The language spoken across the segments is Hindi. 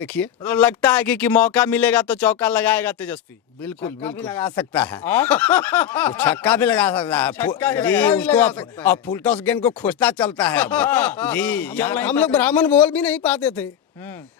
देखिए, मतलब लगता है कि मौका मिलेगा तो चौका लगाएगा तेजस्वी। बिल्कुल छक्का भी बिल्कुल लगा सकता है, वो छक्का भी लगा सकता है छक्का भी जी, लगा उसको सकता है। अब फुल टॉस गेंद को खोजता चलता है अब। जी हम लोग ब्राह्मण बोल भी नहीं पाते थे,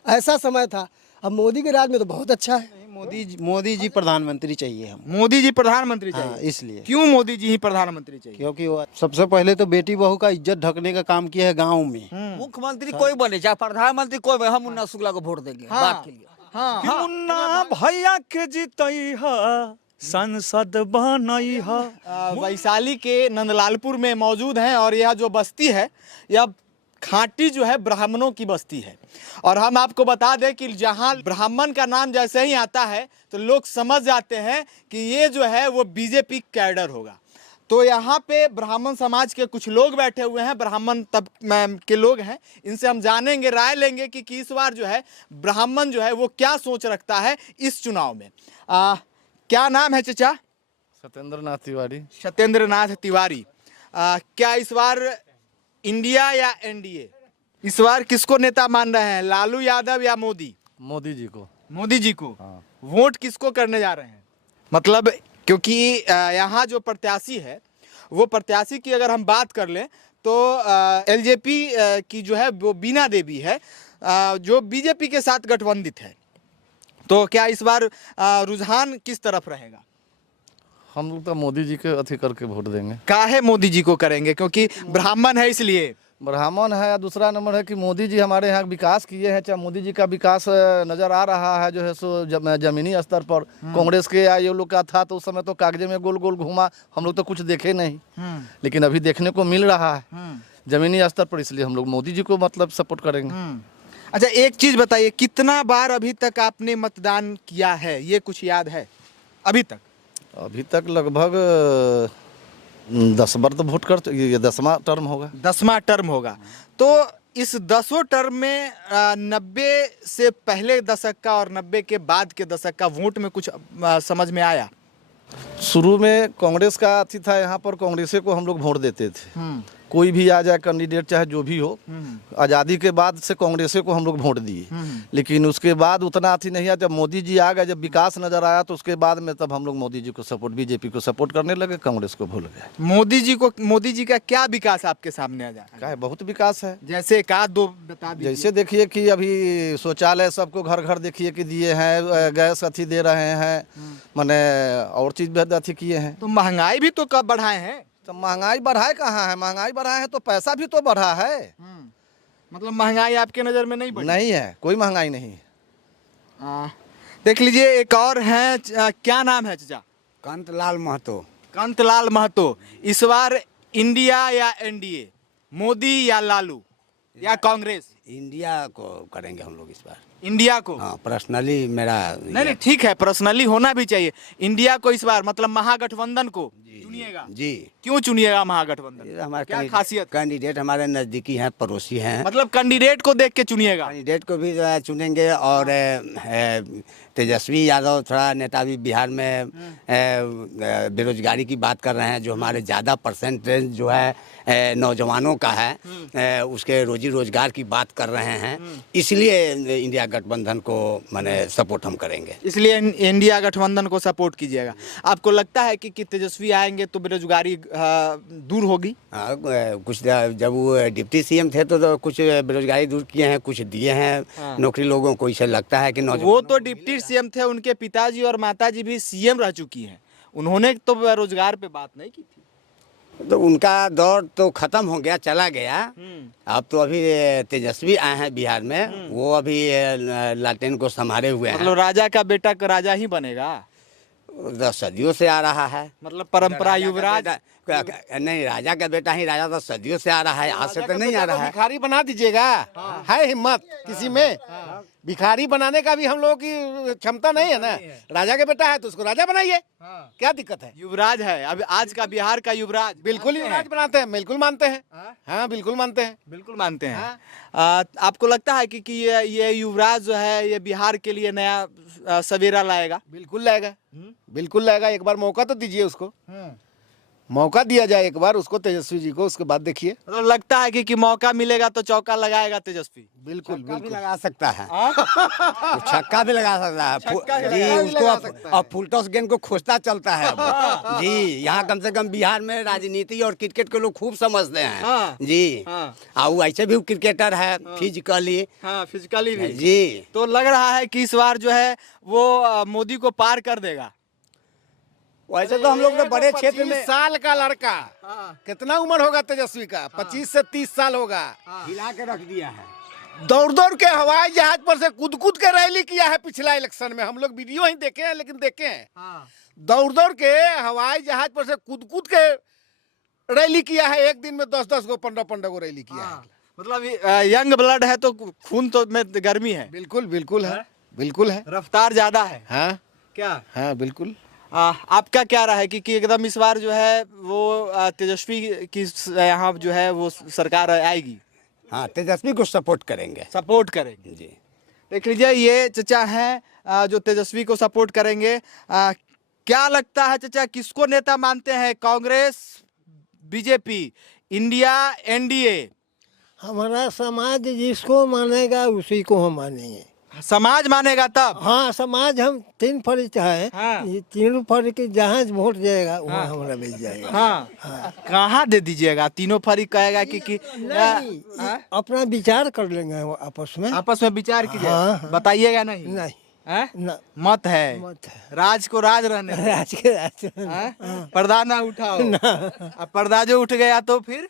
ऐसा समय था। अब मोदी के राज में तो बहुत अच्छा है। मोदी जी प्रधानमंत्री चाहिए हम। मोदी जी प्रधानमंत्री हाँ, चाहिए। इसलिए क्यों मोदी जी ही प्रधानमंत्री चाहिए? क्योंकि वो सबसे पहले तो बेटी बहू का इज्जत ढकने का काम किया है गाँव में। मुख्यमंत्री कोई बने चाहे प्रधानमंत्री कोई बने, हम मुन्ना शुक्ला को वोट देंगे बात के लिए। हाँ, कि मुन्ना भैया के जीतई हा संसद बनई हा। वैशाली के नंदलालपुर में मौजूद हैं और यह जो बस्ती है यह खांटी जो है ब्राह्मणों की बस्ती है। और हम आपको बता दें कि जहां ब्राह्मण का नाम जैसे ही आता है तो लोग समझ जाते हैं कि ये जो है वो बीजेपी कैडर होगा। तो यहाँ पे ब्राह्मण समाज के कुछ लोग बैठे हुए हैं, ब्राह्मण तब के लोग हैं, इनसे हम जानेंगे, राय लेंगे कि इस बार जो है ब्राह्मण जो है वो क्या सोच रखता है इस चुनाव में। क्या नाम है चचा? सत्येंद्र नाथ तिवारी। सत्येंद्र नाथ तिवारी। क्या इस बार इंडिया या एनडीए, इस बार किसको नेता मान रहे हैं, लालू यादव या मोदी? मोदी जी को। मोदी जी को। हाँ। वोट किसको करने जा रहे हैं? मतलब क्योंकि यहाँ जो प्रत्याशी है वो प्रत्याशी की अगर हम बात कर लें तो एलजेपी की जो है वो बीना देवी है, जो बीजेपी के साथ गठबंधित है। तो क्या इस बार रुझान किस तरफ रहेगा? हम लोग तो मोदी जी के अथी करके वोट देंगे। काहे मोदी जी को करेंगे? क्योंकि ब्राह्मण है इसलिए? ब्राह्मण है, दूसरा नंबर है कि मोदी जी हमारे यहाँ विकास किए हैं। चाहे मोदी जी का विकास नज़र आ रहा है जो है सो जमीनी स्तर पर। कांग्रेस के या ये लोग का था तो उस समय तो कागजे में गोल गोल घूमा, हम लोग तो कुछ देखे नहीं, लेकिन अभी देखने को मिल रहा है जमीनी स्तर पर, इसलिए हम लोग मोदी जी को मतलब सपोर्ट करेंगे। अच्छा, एक चीज़ बताइए, कितना बार अभी तक आपने मतदान किया है, ये कुछ याद है अभी तक? अभी तक लगभग 10 बार तो वोट कर, ये 10वां टर्म होगा। 10वां टर्म होगा। तो इस 10 टर्म में 90 से पहले दशक का और 90 के बाद के दशक का वोट में कुछ समझ में आया? शुरू में कांग्रेस का अथी था, यहाँ पर कांग्रेसे को हम लोग वोट देते थे, कोई भी आ जाए कैंडिडेट चाहे जो भी हो। आज़ादी के बाद से कांग्रेसे को हम लोग वोट दिए, लेकिन उसके बाद उतना अथी नहीं आया। जब मोदी जी आ गए, जब विकास नजर आया तो उसके बाद में तब हम लोग मोदी जी को सपोर्ट, बीजेपी को सपोर्ट करने लगे, कांग्रेस को भूल गए। मोदी जी का क्या विकास आपके सामने आ जाए? क्या है, बहुत विकास है। जैसे एक आध दो बता दीजिए। जैसे देखिए कि अभी शौचालय सबको घर घर देखिए कि दिए हैं, गैस अथी दे रहे हैं, माने और चीज़ भी अथी किए हैं। तो महंगाई भी तो कब बढ़ाए हैं? तो महंगाई बढ़ाए कहाँ है, महंगाई बढ़ाए है तो पैसा भी तो बढ़ा है। मतलब महंगाई आपके नज़र में नहीं बढ़ी? नहीं है, कोई महंगाई नहीं। देख लीजिए, एक और हैं, क्या नाम है चाचा? कांतलाल महतो। कांतलाल महतो। इस बार इंडिया या एनडीए, मोदी या लालू या कांग्रेस? इंडिया को करेंगे हम लोग इस बार। इंडिया को? हाँ, पर्सनली मेरा नहीं, ठीक है, पर्सनली होना भी चाहिए। इंडिया को इस बार मतलब महागठबंधन को चुनिएगा? जी। क्यों चुनिएगा महागठबंधन? हमारे क्या खासियत? कैंडिडेट हमारे नज़दीकी हैं, पड़ोसी हैं। मतलब कैंडिडेट को देख के चुनिएगा? कैंडिडेट को भी चुनेंगे और तेजस्वी यादव थोड़ा नेता भी बिहार में बेरोजगारी की बात कर रहे हैं, जो हमारे ज़्यादा परसेंटेज जो है नौजवानों का है, उसके रोजी रोजगार की बात कर रहे हैं, इसलिए इंडिया गठबंधन को माने सपोर्ट हम करेंगे। इसलिए इंडिया गठबंधन को सपोर्ट कीजिएगा। आपको लगता है कि तेजस्वी आएंगे तो बेरोजगारी दूर होगी? हाँ, कुछ जब वो डिप्टी सीएम थे तो कुछ बेरोजगारी दूर किए हैं, कुछ दिए हैं नौकरी लोगों को। इसे लगता है कि वो तो डिप्टी सीएम थे, उनके पिताजी और माताजी भी सीएम रह चुकी हैं, उन्होंने तो बेरोजगार पे बात नहीं की थी। तो उनका दौर तो खत्म हो गया, चला गया। अब तो अभी तेजस्वी आए हैं बिहार में, वो अभी लालटेन को संभाले हुए हैं। मतलब राजा का बेटा का राजा ही बनेगा? सदियों से आ रहा है, मतलब परंपरा युवराज नहीं, राजा का बेटा ही राजा तो सदियों से आ रहा है, आज से तो नहीं आ रहा है। भिखारी बना दीजिएगा। है हिम्मत किसी में? भिखारी बनाने का भी हम लोगों की क्षमता नहीं है ना। राजा का बेटा है तो उसको राजा बनाइए, क्या दिक्कत है? युवराज है अब आज का बिहार का युवराज। बिल्कुल युवराज बनाते हैं, बिल्कुल मानते हैं। हाँ, बिल्कुल मानते हैं, बिल्कुल मानते हैं। आपको लगता है कि ये युवराज जो है ये बिहार के लिए नया सवेरा लाएगा? बिल्कुल लाएगा, बिल्कुल लाएगा। एक बार मौका तो दीजिए उसको। मौका दिया जाए एक बार उसको, तेजस्वी जी को, उसके बाद देखिए। तो लगता है कि मौका मिलेगा तो चौका लगाएगा तेजस्वी। बिल्कुल छक्का भी बिल्कुल। लगा सकता है, वो छक्का भी लगा सकता है जी। उसको अब फुल टॉस गेंद को खोजता चलता है अब। जी, यहाँ कम से कम बिहार में राजनीति और क्रिकेट के लोग खूब समझते हैं जी। और वो ऐसे भी क्रिकेटर है फिजिकली। हाँ, फिजिकली भी जी। तो लग रहा है कि इस बार जो है वो मोदी को पार कर देगा। वैसे तो हम लोग तो बड़े क्षेत्र 25 में साल का लड़का, कितना उम्र होगा तेजस्वी का? 25 से 30 साल होगा। हिला के रख दिया है। दौड़ दौड़ के हवाई जहाज पर से कूद कूद के रैली किया है पिछला इलेक्शन में। हम लोग वीडियो ही देखे हैं, लेकिन देखे हैं दौड़ दौड़ के हवाई जहाज पर से कूद कूद के रैली किया है। एक दिन में 10-10 गो 15-15 गो रैली किया है। मतलब यंग ब्लड है तो खून तो में गर्मी है, बिल्कुल बिल्कुल है, बिल्कुल है। रफ्तार ज्यादा है। हाँ क्या हाँ बिल्कुल। आपका क्या राय है कि एकदम इस बार जो है वो तेजस्वी की यहाँ जो है वो सरकार आएगी? हाँ, तेजस्वी को सपोर्ट करेंगे। सपोर्ट करेंगे जी। देख लीजिए, ये चचा हैं जो तेजस्वी को सपोर्ट करेंगे। क्या लगता है चचा, किसको नेता मानते हैं? Congress, BJP, India, NDA? हमारा समाज जिसको मानेगा उसी को हम मानेंगे। समाज मानेगा तब? हाँ, समाज हम 3 फर्ज है। हाँ। ये 3 फर्ज के जहाँ वोट जाएगा वहाँ हमारा मिल जाएगा। हाँ, कहाँ दे दीजिएगा? तीनों फरीक कहेगा कि नहीं, अपना विचार कर लेंगे वो आपस में। आपस में विचार कीजिए। हाँ। बताइएगा नहीं? नहीं हैं? ना, मत है, मत है। राज को राज रहने दो। राज के राज हैं? पर्दा ना उठाओ। अब पर्दा जो उठ गया तो फिर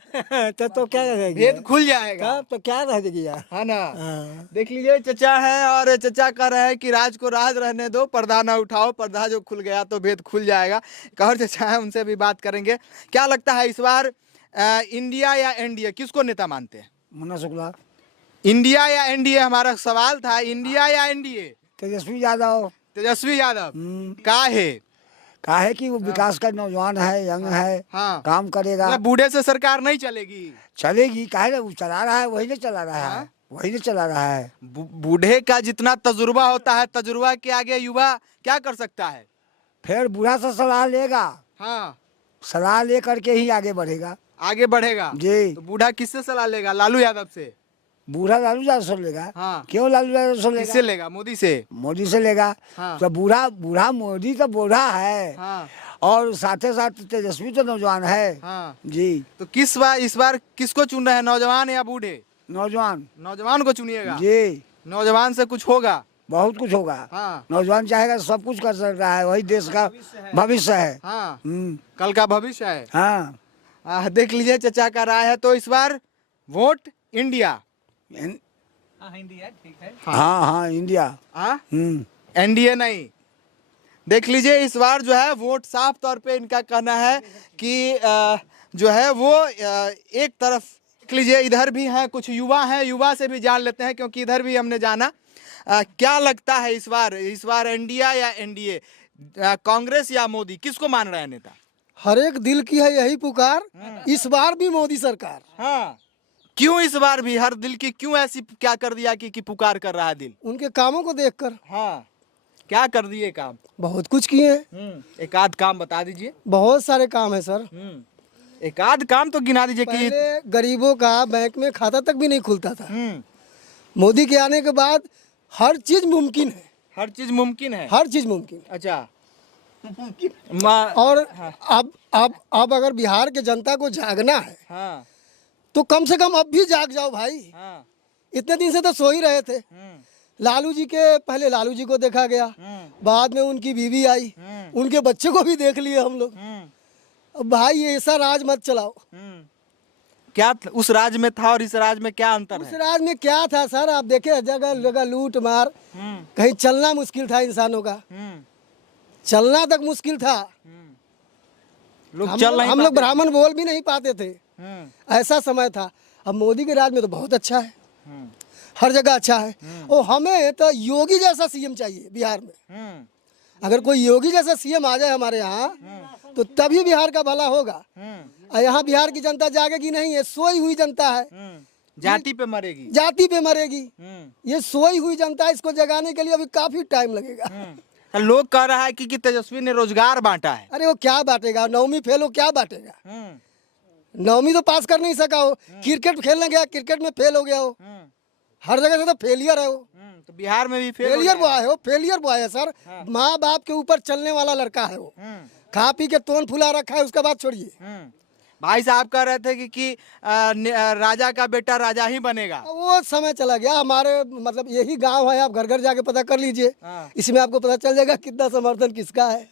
तो क्या रहेगी? भेद खुल जाएगा, तब तो क्या रहेगी यार। है ना? हाँ। देख लीजिए, चचा है और चचा कह रहे हैं कि राज को राज रहने दो, पर्दा ना उठाओ। पर्दा जो खुल गया तो भेद खुल जाएगा। एक और चचा है, उनसे भी बात करेंगे। क्या लगता है इस बार इंडिया या एनडीए, किसको नेता मानते हैं? मुन्ना शुक्ला, इंडिया या एनडीए हमारा सवाल था। इंडिया या एनडीए? तेजस्वी यादव। तेजस्वी यादव का है कि वो विकास का नौजवान है, यंग है, हाँ, काम करेगा। मतलब बूढ़े से सरकार नहीं चलेगी? चलेगी, काहे वो चला रहा है, वही ने चला रहा है, वही ने चला रहा है। बूढ़े का जितना तजुर्बा होता है, तजुर्बा के आगे युवा क्या कर सकता है? फिर बूढ़ा से सलाह लेगा, हाँ, सलाह ले करके ही आगे बढ़ेगा। आगे बढ़ेगा जी। तो बूढ़ा किससे सलाह लेगा? लालू यादव से? बूढ़ा लालू यादव से लेगा। हाँ। क्यों लालू यादव से किससे लेगा? लेगा? मोदी से? मोदी से लेगा। हाँ। तो बूढ़ा मोदी तो बूढ़ा है, हाँ, और साथे साथ तेजस्वी तो नौजवान है। हाँ। जी। तो इस बार किसको चुन रहे हैं, नौजवान या बूढ़े? नौजवान। नौजवान को चुनिएगा? जी। नौजवान से कुछ होगा? बहुत कुछ होगा। हाँ। नौजवान चाहेगा तो सब कुछ कर सकता है, वही देश का भविष्य है। हाँ, हम्म। कल का भविष्य है। हाँ। देख लीजिए, चचा का राय है। तो इस बार वोट इंडिया? हाँ हाँ, इंडिया। एनडीए नहीं। देख लीजिए, इस बार जो है वोट साफ तौर पे इनका कहना है कि जो है वो एक तरफ। देख लीजिए, इधर भी हैं कुछ युवा हैं, युवा से भी जान लेते हैं, क्योंकि इधर भी हमने जाना। क्या लगता है इस बार इंडिया या एनडीए, कांग्रेस या मोदी, किसको मान रहे हैं नेता? हर एक दिल की है यही पुकार, इस बार भी मोदी सरकार। हाँ, क्यों इस बार भी हर दिल की क्यों ऐसी क्या कर दिया कि पुकार कर रहा है दिल? उनके कामों को देखकर। हाँ, क्या कर दिए काम? बहुत कुछ किए। एक आध काम बता दीजिए। बहुत सारे काम है सर। एक आध काम तो गिना दीजिए कि पहले गरीबों का बैंक में खाता तक भी नहीं खुलता था। मोदी के आने के बाद हर चीज मुमकिन है। हर चीज मुमकिन है? हर चीज मुमकिन। अच्छा। और अब अगर बिहार के जनता को जागना है, हाँ, तो कम से कम अब भी जाग जाओ भाई। हाँ, इतने दिन से तो सो ही रहे थे। लालू जी के पहले लालू जी को देखा गया, बाद में उनकी बीवी आई, उनके बच्चे को भी देख लिए हम लोग। अब भाई ऐसा राज मत चलाओ। क्या उस राज में था और इस राज में क्या अंतर उस है? राज में क्या था सर, आप देखे जगह जगह लूट मार, कहीं चलना मुश्किल था इंसानों का, चलना तक मुश्किल था। हम लोग ब्राह्मण बोल भी नहीं पाते थे, ऐसा समय था। अब मोदी के राज में तो बहुत अच्छा है, हर जगह अच्छा है। और हमें तो योगी जैसा सीएम चाहिए बिहार में। अगर कोई योगी जैसा सीएम आ जाए हमारे यहाँ, तो तभी बिहार का भला होगा। और यहाँ बिहार की जनता जागेगी नहीं, ये सोई हुई जनता है, जाति पे मरेगी। जाति पे मरेगी। ये सोई हुई जनता है, इसको जगाने के लिए अभी काफी टाइम लगेगा। लोग कह रहा है कि तेजस्वी ने रोजगार बांटा है। अरे वो क्या बांटेगा, 9वीं फेल हो क्या बांटेगा, 9वीं तो पास कर नहीं सका हो, क्रिकेट खेलने गया क्रिकेट में फेल हो गया हो, हर जगह से तो फेलियर है वो। तो बिहार में भी फेलियर बॉय है वो, फेलियर बॉय है सर। माँ बाप के ऊपर चलने वाला लड़का है वो, खा पी के तोन फुला रखा है, उसका बात छोड़िए। भाई साहब कह रहे थे कि राजा का बेटा राजा ही बनेगा। वो समय चला गया। हमारे मतलब यही गांव है, आप घर घर जाके पता कर लीजिए, इसमें आपको पता चल जाएगा कितना समर्थन किसका है।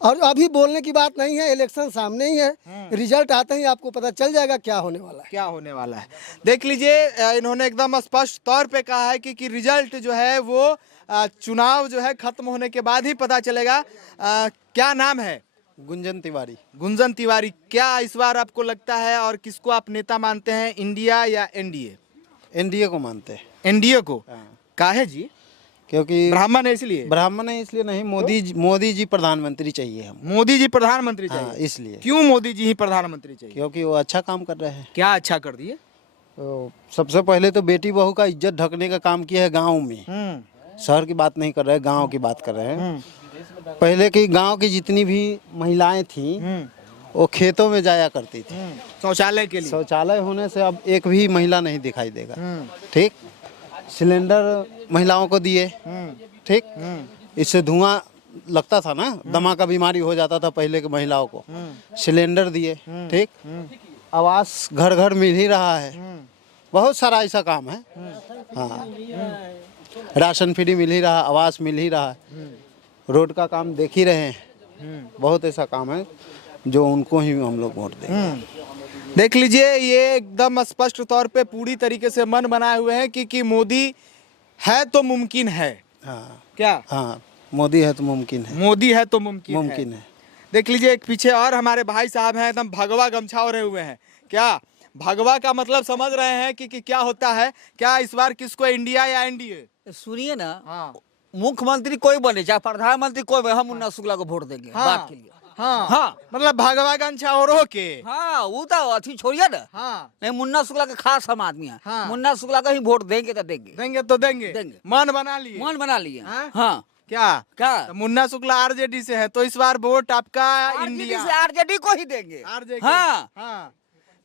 और अभी बोलने की बात नहीं है, इलेक्शन सामने ही है, रिजल्ट आते ही आपको पता चल जाएगा क्या होने वाला है। क्या होने वाला है देख लीजिए। इन्होंने एकदम स्पष्ट तौर पे कहा है कि रिजल्ट जो है वो चुनाव जो है खत्म होने के बाद ही पता चलेगा। क्या नाम है? गुंजन तिवारी। गुंजन तिवारी, क्या इस बार आपको लगता है और किसको आप नेता मानते हैं, इंडिया या एनडीए? एनडीए को मानते हैं। एनडीए को? काहे जी? क्योंकि ब्राह्मण है इसलिए? ब्राह्मण है इसलिए नहीं, मोदी जी प्रधानमंत्री चाहिए हम। मोदी जी प्रधानमंत्री चाहिए? हाँ, इसलिए। क्यों मोदी जी ही प्रधानमंत्री चाहिए? क्योंकि वो अच्छा काम कर रहे हैं। क्या अच्छा कर दिए? तो सबसे पहले तो बेटी बहू का इज्जत ढकने का काम किया है गाँव में। शहर की बात नहीं कर रहे, गाँव की बात कर रहे हैं। पहले की गांव की जितनी भी महिलाएं थी वो खेतों में जाया करती थी शौचालय के लिए। शौचालय होने से अब एक भी महिला नहीं दिखाई देगा। ठीक, सिलेंडर महिलाओं को दिए। ठीक, इससे धुआं लगता था ना, दमा का बीमारी हो जाता था पहले के महिलाओं को। सिलेंडर दिए। ठीक, आवास घर घर मिल ही रहा है, बहुत सारा ऐसा काम है। हाँ, राशन फ्री मिल ही रहा, आवास मिल ही रहा है, रोड का काम देख ही रहे हैं। बहुत ऐसा काम है जो उनको ही हम लोग वोट देंगे। देख लीजिए, ये एकदम स्पष्ट तौर पे पूरी तरीके से मन बनाए हुए हैं कि मोदी है तो मुमकिन है। हाँ, क्या? हाँ, मोदी है तो मुमकिन है। मोदी है तो मुमकिन है। देख लीजिए, एक पीछे और हमारे भाई साहब हैं, एकदम भगवा गमछा ओढ़े हुए हैं। क्या भगवा का मतलब समझ रहे हैं कि क्या होता है? क्या इस बार किसको, इंडिया या एनडीए? सुनिए ना, हाँ, मुख्यमंत्री कोई बने चाहे प्रधानमंत्री कोई बने, हम मुन्ना शुक्ला को वोट देंगे। हाँ, बात के लिए। हाँ, हाँ, मतलब भगवा गमछा ओढ़ो के। हाँ, वो तो अथी छोड़िए ना। हाँ, नहीं, मुन्ना शुक्ला का खास हम आदमी है। हाँ। मुन्ना शुक्ला का ही वोट देंगे तो देंगे। देंगे तो देंगे। मन बना लिए? मन बना लिए। हाँ? हाँ। क्या तो मुन्ना शुक्ला आरजेडी से है, तो इस बार वोट आपका इंडिया से आरजेडी को ही देंगे। आरजेडी। हाँ, हाँ,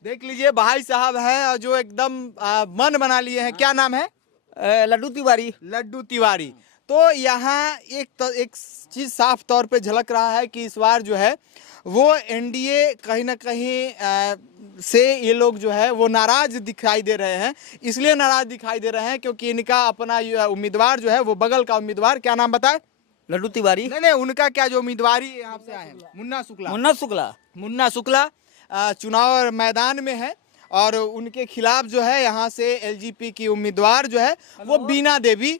देख लीजिए, भाई साहब हैं जो एकदम मन बना लिए हैं। क्या नाम है? लड्डू तिवारी। लड्डू तिवारी। तो यहाँ एक चीज साफ तौर पे झलक रहा है कि इस बार जो है वो एनडीए कहीं ना कहीं से ये लोग जो है वो नाराज दिखाई दे रहे हैं। इसलिए नाराज दिखाई दे रहे हैं क्योंकि इनका अपना उम्मीदवार जो है वो बगल का उम्मीदवार, क्या नाम बताए? लड्डू तिवारी। नहीं, उनका क्या जो उम्मीदवारी यहाँ से आए हैं, मुन्ना शुक्ला। मुन्ना शुक्ला चुनाव मैदान में है और उनके खिलाफ जो है यहाँ से एलजेपी की उम्मीदवार जो है वो बीना देवी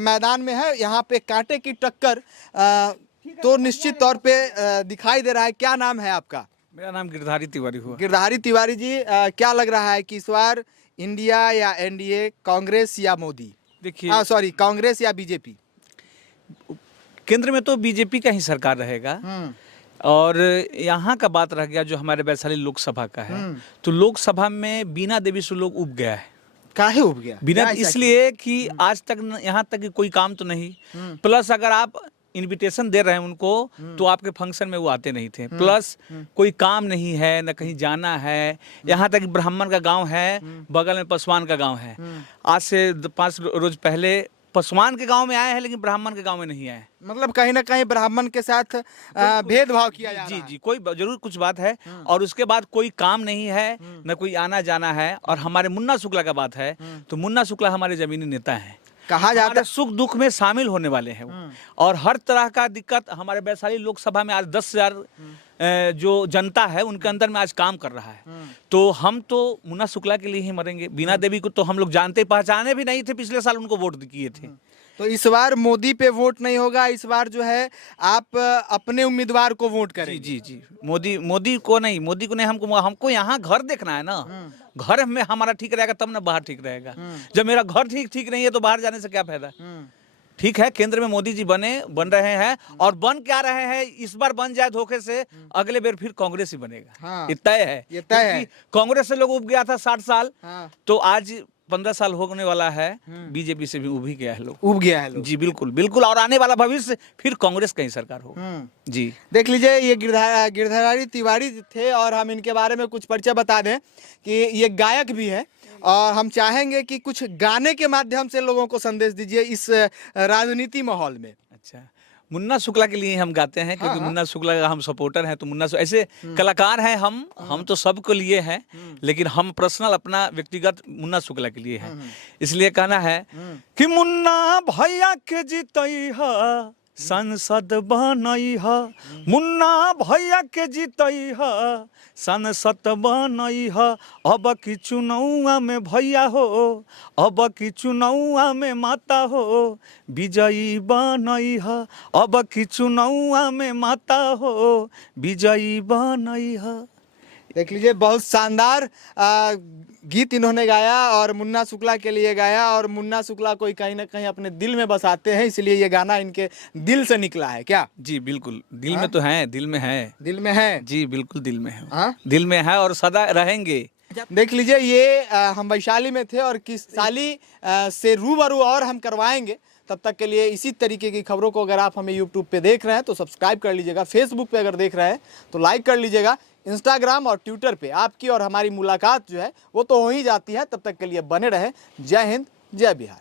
मैदान में है। यहाँ पे कांटे की टक्कर तो निश्चित तौर पे दिखाई दे रहा है। क्या नाम है आपका? मेरा नाम गिरधारी तिवारी हुआ। गिरधारी तिवारी जी, क्या लग रहा है कि इस बार इंडिया या एनडीए, कांग्रेस या मोदी? देखिए, सॉरी, कांग्रेस या बीजेपी? केंद्र में तो बीजेपी का ही सरकार रहेगा। और यहाँ का बात रह गया जो हमारे वैशाली लोकसभा का है, तो लोकसभा में बीना देवी से लोग उब गया है। काहे उब गया? बीना इसलिए कि आज तक यहाँ तक कोई काम तो नहीं, प्लस अगर आप इनविटेशन दे रहे हैं उनको तो आपके फंक्शन में वो आते नहीं थे, प्लस कोई काम नहीं है, न कहीं जाना है। यहाँ तक ब्राह्मण का गांव है, बगल में पासवान का गांव है। आज से 5 रोज पहले पासवान के गांव में आए हैं, लेकिन ब्राह्मण के गांव में नहीं आए। मतलब कहीं ना कहीं ब्राह्मण के साथ भेदभाव किया जा रहा है। जी, कोई जरूर कुछ बात है। और उसके बाद कोई काम नहीं है, न कोई आना जाना है। और हमारे मुन्ना शुक्ला का बात है तो मुन्ना शुक्ला हमारे जमीनी नेता हैं, कहा जाता है सुख दुख में शामिल होने वाले हैं वो। और हर तरह का दिक्कत हमारे वैशाली लोकसभा में आज 10,000 जो जनता है उनके अंदर में आज काम कर रहा है। तो हम तो मुन्ना शुक्ला के लिए ही मरेंगे। बीना देवी को तो हम लोग जानते पहचाने भी नहीं थे, पिछले साल उनको वोट किए थे। तो इस बार मोदी पे वोट नहीं होगा, इस बार जो है आप अपने उम्मीदवार को वोट करें? जी, मोदी को नहीं, हमको यहाँ घर देखना है ना। घर में हमारा ठीक रहेगा तब ना बाहर ठीक रहेगा। जब मेरा घर ठीक नहीं है तो बाहर जाने से क्या फायदा? ठीक है, केंद्र में मोदी जी बन रहे हैं और बन क्या रहे हैं, इस बार बन जाए धोखे से, अगले बार फिर कांग्रेस ही बनेगा। हाँ, ये तय है। ये तय है। कांग्रेस से लोग उब गया था 60 साल। हाँ। तो आज 15 साल होने वाला है, बीजेपी से भी उभ ही गया है लोग। उब गया है लोग। जी बिल्कुल बिल्कुल, और आने वाला भविष्य फिर कांग्रेस का ही सरकार हो। जी देख लीजिए, ये गिरधारी तिवारी थे और हम इनके बारे में कुछ परिचय बता दें कि ये गायक भी है और हम चाहेंगे कि कुछ गाने के माध्यम से लोगों को संदेश दीजिए इस राजनीति माहौल में। अच्छा, मुन्ना शुक्ला के लिए हम गाते हैं क्योंकि मुन्ना शुक्ला का हम सपोर्टर हैं। तो ऐसे कलाकार हैं हम तो सबको लिए हैं, लेकिन हम पर्सनल अपना व्यक्तिगत मुन्ना शुक्ला के लिए हैं। इसलिए कहना है कि मुन्ना भैया के जीतई है संसद बनई है, मुन्ना भैया के जीतई है संसद बनई है। अब की चुनौआ में भैया हो, अब की चुनौआ में माता हो, विजयी बनई है। अब की चुनौआ में माता हो, विजयी बनई है। देख लीजिए, बहुत शानदार गीत इन्होंने गाया और मुन्ना शुक्ला के लिए गाया, और मुन्ना शुक्ला कोई कहीं ना कहीं अपने दिल में बसाते हैं, इसलिए ये गाना इनके दिल से निकला है। क्या? जी बिल्कुल, दिल में तो है, दिल में है, दिल में है। जी बिल्कुल दिल में है, दिल में है और सदा रहेंगे। देख लीजिए, ये हम वैशाली में थे और किस साली से रूबरू और हम करवाएंगे। तब तक के लिए इसी तरीके की खबरों को अगर आप हमें यूट्यूब पे देख रहे हैं तो सब्सक्राइब कर लीजिएगा, फेसबुक पे अगर देख रहे हैं तो लाइक कर लीजिएगा, इंस्टाग्राम और ट्विटर पे आपकी और हमारी मुलाकात जो है वो तो हो ही जाती है। तब तक के लिए बने रहे। जय हिंद, जय बिहार।